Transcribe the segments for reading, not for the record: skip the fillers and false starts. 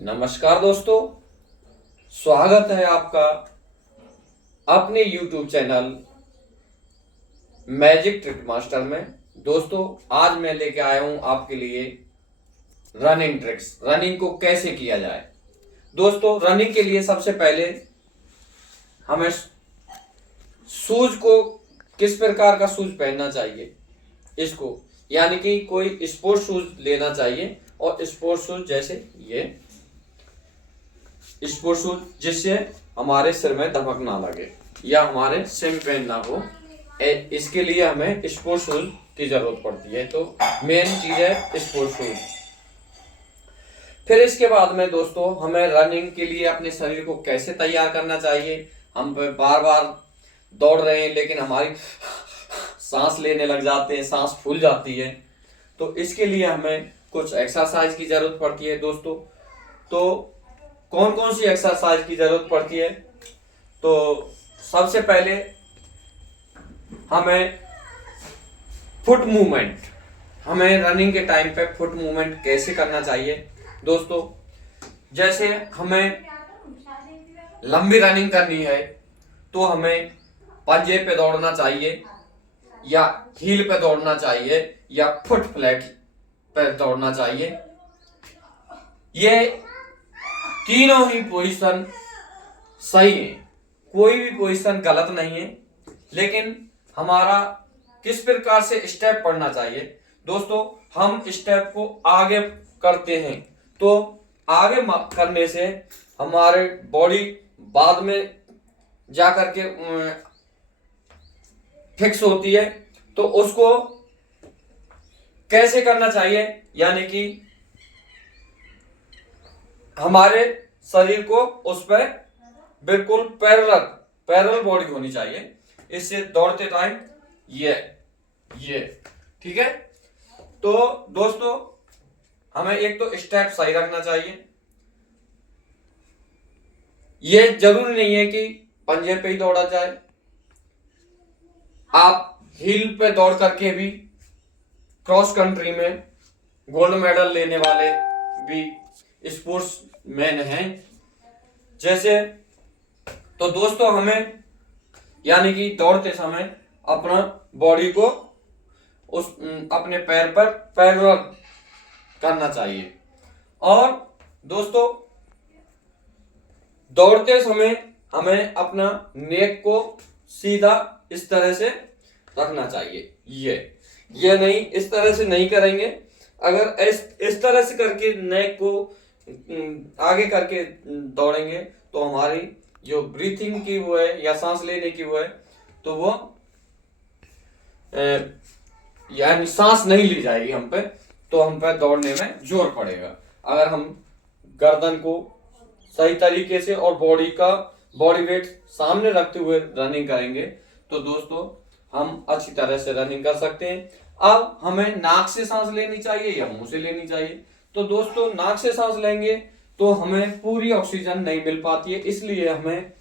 नमस्कार दोस्तों, स्वागत है आपका अपने YouTube channel magic trick master में। दोस्तों, आज मैं लेके आया हूं आपके लिए रनिंग ट्रिक्स। रनिंग को कैसे किया जाए। दोस्तों, रनिंग के लिए सबसे पहले हमें शूज को किस प्रकार का शूज पहनना चाहिए, इसको यानी कि कोई स्पोर्ट्स शूज लेना चाहिए। और स्पोर्ट्स शूज जैसे ये स्पोर्ट्स शूज जिससे हमारे सिर में दमक ना लगे या हमारे सिर पेन ना हो, इसके लिए हमें स्पोर्ट्स शूज की जरूरत पड़ती है। तो मेन चीज है स्पोर्ट्स शूज। फिर इसके बाद में दोस्तों, हमें रनिंग के लिए अपने शरीर को कैसे तैयार करना चाहिए। हम बार बार दौड़ रहे हैं लेकिन हमारी सांस लेने लग जाते हैं, सांस फूल जाती है। तो इसके लिए हमें कुछ एक्सरसाइज की जरूरत पड़ती है दोस्तों। तो कौन कौन सी एक्सरसाइज की जरूरत पड़ती है, तो सबसे पहले हमें फुट मूवमेंट, हमें रनिंग के टाइम पे फुट मूवमेंट कैसे करना चाहिए दोस्तों। जैसे हमें लंबी रनिंग करनी है तो हमें पंजे पे दौड़ना चाहिए या हील पे दौड़ना चाहिए या फुट फ्लैट पे दौड़ना चाहिए। ये तीनों ही पोजीशन सही है, कोई भी पोजीशन गलत नहीं है। लेकिन हमारा किस प्रकार से स्टेप पढ़ना चाहिए दोस्तों। हम स्टेप को आगे करते हैं तो आगे करने से हमारे बॉडी बाद में जा करके फिक्स होती है। तो उसको कैसे करना चाहिए, यानी कि हमारे शरीर को उस पर बिल्कुल पैरेलल बॉडी होनी चाहिए। इससे दौड़ते टाइम ये ठीक है। तो दोस्तों, हमें एक तो स्टेप सही रखना चाहिए। ये जरूरी नहीं है कि पंजे पे ही दौड़ा जाए, आप हील पे दौड़ करके भी क्रॉस कंट्री में गोल्ड मेडल लेने वाले भी स्पोर्ट्स मैन हैं जैसे। तो दोस्तों, हमें यानी कि दौड़ते समय अपना बॉडी को उस अपने पैर पर पैरेलल करना चाहिए। और दोस्तों, दौड़ते समय हमें अपना नेक को सीधा इस तरह से रखना चाहिए। ये नहीं, इस तरह से नहीं करेंगे। अगर इस तरह से करके नेक को आगे करके दौड़ेंगे तो हमारी जो ब्रीथिंग की वो है या सांस लेने की वो है, तो वो यानी सांस नहीं ली जाएगी हम पे, तो हम पे दौड़ने में जोर पड़ेगा। अगर हम गर्दन को सही तरीके से और बॉडी वेट सामने रखते हुए रनिंग करेंगे तो दोस्तों हम अच्छी तरह से रनिंग कर सकते हैं। अब हमें नाक से सांस लेनी चाहिए या मुंह से लेनी चाहिए। तो दोस्तों, नाक से सांस लेंगे तो हमें पूरी ऑक्सीजन नहीं मिल पाती है, इसलिए हमें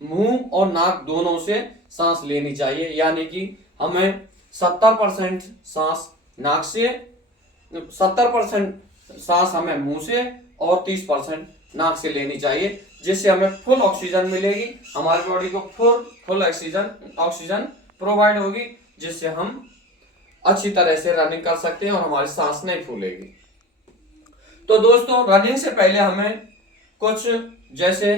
मुंह और नाक दोनों से सांस लेनी चाहिए। यानी कि हमें 70% सांस नाक से, 70% सांस हमें मुंह से और 30% नाक से लेनी चाहिए, जिससे हमें फुल ऑक्सीजन मिलेगी, हमारी बॉडी को फुल ऑक्सीजन प्रोवाइड होगी, जिससे हम अच्छी तरह से रनिंग कर सकते हैं और हमारी सांस नहीं फूलेगी। तो दोस्तों, रनिंग से पहले हमें कुछ जैसे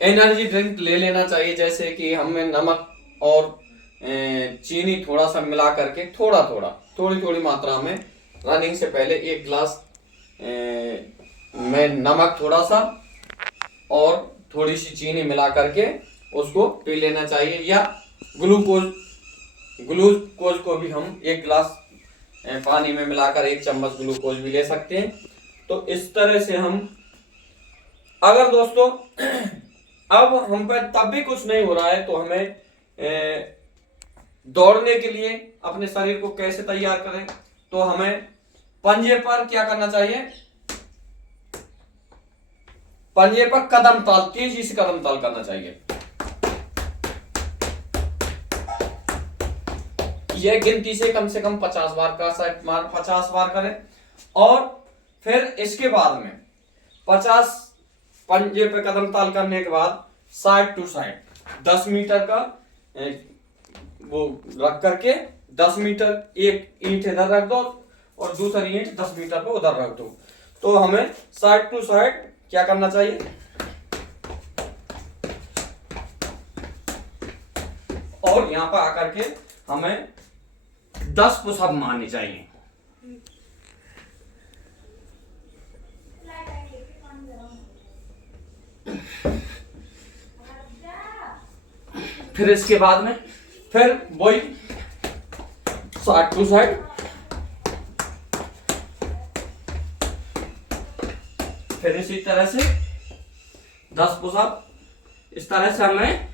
एनर्जी ड्रिंक ले लेना चाहिए। जैसे कि हमें नमक और चीनी थोड़ा सा मिला करके थोड़ी मात्रा में रनिंग से पहले 1 गिलास में नमक थोड़ा सा और थोड़ी सी चीनी मिला करके उसको पी लेना चाहिए। या ग्लूकोज को भी हम 1 गिलास पानी में मिलाकर 1 चम्मच ग्लूकोज भी ले सकते हैं। तो इस तरह से हम, अगर दोस्तों अब हम पर तब भी कुछ नहीं हो रहा है तो हमें दौड़ने के लिए अपने शरीर को कैसे तैयार करें, तो हमें पंजे पर क्या करना चाहिए, पंजे पर कदम ताल, तेजी से कदम ताल करना चाहिए। यह गिनती से कम 50 बार का 50 बार करें। और फिर इसके बाद में 50 पंजे पे कदम ताल करने के बाद साइड टू साइड 10 मीटर का वो रख करके 10 मीटर एक ईंट इधर रख दो और दूसरी ईंट 10 मीटर पे उधर रख दो। तो हमें साइड टू साइड क्या करना चाहिए, और यहां पर आकर के हमें 10 पुशअप मारनी चाहिए। फिर इसके बाद में फिर वही साइड टू साइड फिर इसी तरह से 10 पुशअप, इस तरह से हमें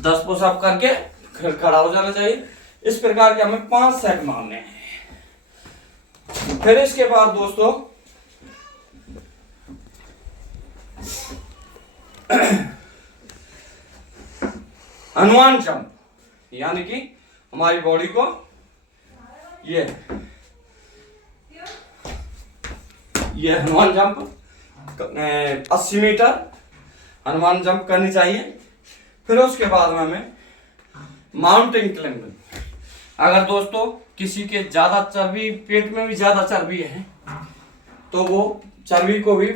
10 पुशअप करके फिर खड़ा हो जाना चाहिए। इस प्रकार के हमें 5 सेट मारने हैं। फिर इसके बाद दोस्तों हनुमान जंप, यानी कि हमारी बॉडी को ये Hanuman jump 80 metre Hanuman jump करनी चाहिए। फिर उसके बाद में हमें माउंटेन क्लाइंबिंग, अगर दोस्तों किसी के ज्यादा चर्बी, पेट में भी ज्यादा चर्बी है तो वो चर्बी को भी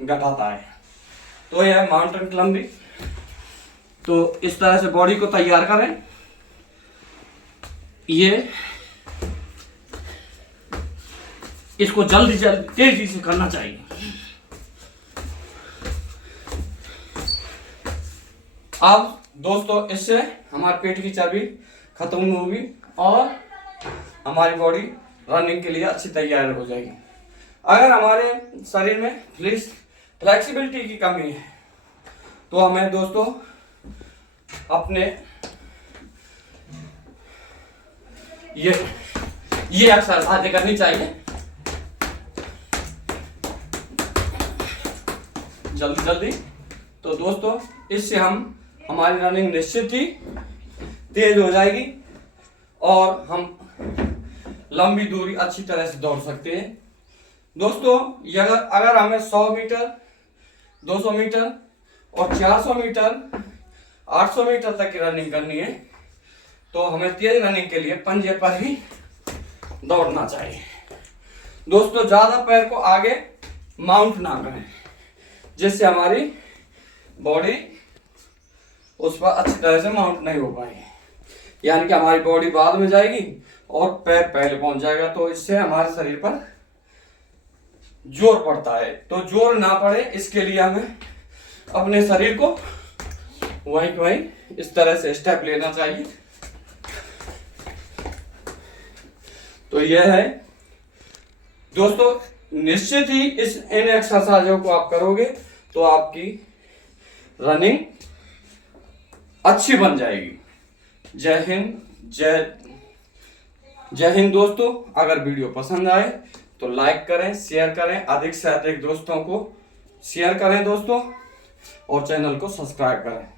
घटाता है। तो यह माउंटेन क्लाइंबिंग, तो इस तरह से बॉडी को तैयार करें। ये इसको जल्दी जल्दी तेजी से करना चाहिए। अब दोस्तों इससे हमारे पेट की चर्बी खत्म होगी और हमारी बॉडी रनिंग के लिए अच्छी तैयार हो जाएगी। अगर हमारे शरीर में फ्लेक्सिबिलिटी की कमी है तो हमें दोस्तों अपने ये एक्सरसाइज करनी चाहिए जल्दी जल्दी। तो दोस्तों इससे हमारी रनिंग निश्चित ही तेज हो जाएगी और हम लंबी दूरी अच्छी तरह से दौड़ सकते हैं। दोस्तों अगर हमें 100 मीटर, 200 मीटर और 400 मीटर, 800 मीटर तक की रनिंग करनी है तो हमें तेज रनिंग के लिए पंजे पर ही दौड़ना चाहिए। दोस्तों ज्यादा पैर को आगे माउंट ना करें, जिससे हमारी बॉडी उस पर अच्छी तरह से माउंट नहीं हो पाएगी, यानी कि हमारी बॉडी बाद में जाएगी और पैर पहले पहुंच जाएगा। तो इससे हमारे शरीर पर जोर पड़ता है। तो जोर ना पड़े इसके लिए हमें अपने शरीर को वहीं इस तरह से स्टेप लेना चाहिए। तो यह है दोस्तों, निश्चित ही इन एक्सरसाइजों को आप करोगे तो आपकी रनिंग अच्छी बन जाएगी। जय हिंद, जय हिंद दोस्तों। अगर वीडियो पसंद आए तो लाइक करें, शेयर करें, अधिक से अधिक दोस्तों को शेयर करें दोस्तों, और चैनल को सब्सक्राइब करें।